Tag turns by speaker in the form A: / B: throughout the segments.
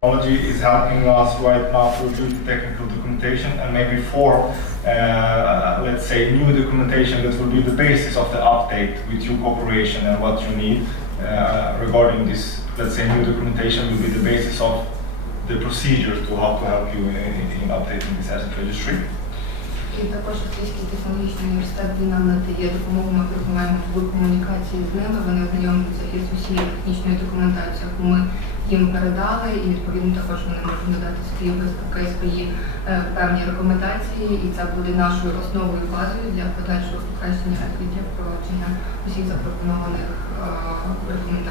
A: Technology is helping us right now to review the technical documentation and maybe for, uh, let's say, new documentation that will be the basis of the update with your cooperation and what you need uh, regarding this, let's say, new documentation will be the basis of the procedure to how to help you in, in updating this asset registry.
B: І також Російський технологічний університет нам надає допомогу. Ми пропонуємо в комунікації з ними. Вони ознайомлюються із усією технічною документацією, яку ми їм передали, і відповідно також вони можуть надати свої висновки свої е, певні рекомендації. І це буде нашою основою базою для подальшого покращення і для впровадження усіх запропонованих е, рекомендацій.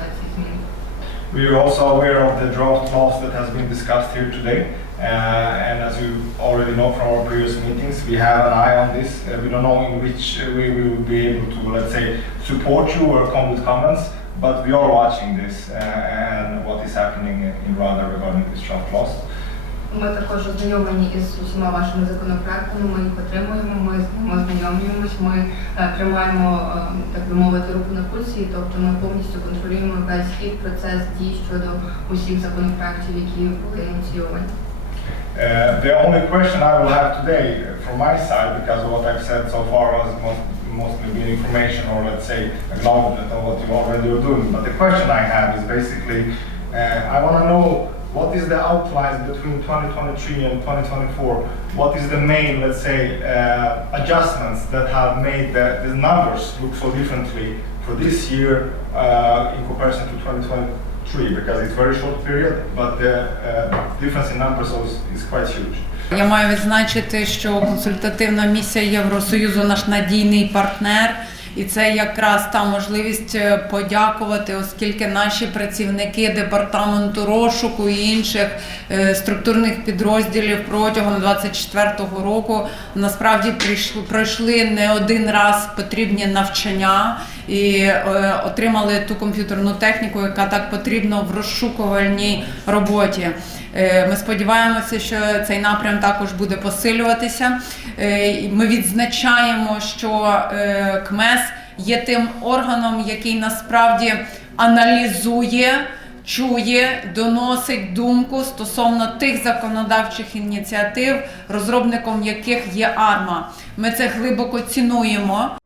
A: We are also aware of the draft laws that has been discussed here today. Uh, and as you already know from our previous meetings, we have an eye on this. Uh, we don't know in which way we will be able to, let's say, support you or come with comments, but we are watching this uh, and what is happening in RADA regarding this draft laws.
B: Ми також ознайомлені із усіма вашими законопроектами. Ми їх отримуємо. Ми з ними ознайомлюємось. Ми е, тримаємо е, так би мовити руку на пульсі, тобто ми повністю контролюємо весь хід процес дій щодо усіх законопроектів, які були ініційовані.
A: Uh, the only question I will have today uh, from my side, because what I've said so far has most, mostly been information or let's say acknowledgement of what you already are doing. But the question I have is basically, uh, I want to know what is the outlines between 2023 and 2024? What is the main, let's say, uh, adjustments that have made the, the numbers look so differently for this year uh, in comparison to 2023? Because it's very short period, but the uh, difference in numbers is, quite huge.
C: Я маю відзначити, що консультативна місія Євросоюзу наш надійний партнер. І це якраз та можливість е, подякувати, оскільки наші працівники департаменту розшуку і інших е, структурних підрозділів протягом 24-го року насправді прийшли пройшли не один раз потрібні навчання і е, отримали ту комп'ютерну техніку, яка так потрібна в розшукувальній роботі. Е, Ми сподіваємося, що цей напрям також буде посилюватися. Е, Ми відзначаємо, що КМЕС є тим органом, який насправді аналізує. Чує, доносить думку стосовно тих законодавчих ініціатив, розробником яких є АРМА. Ми це глибоко цінуємо.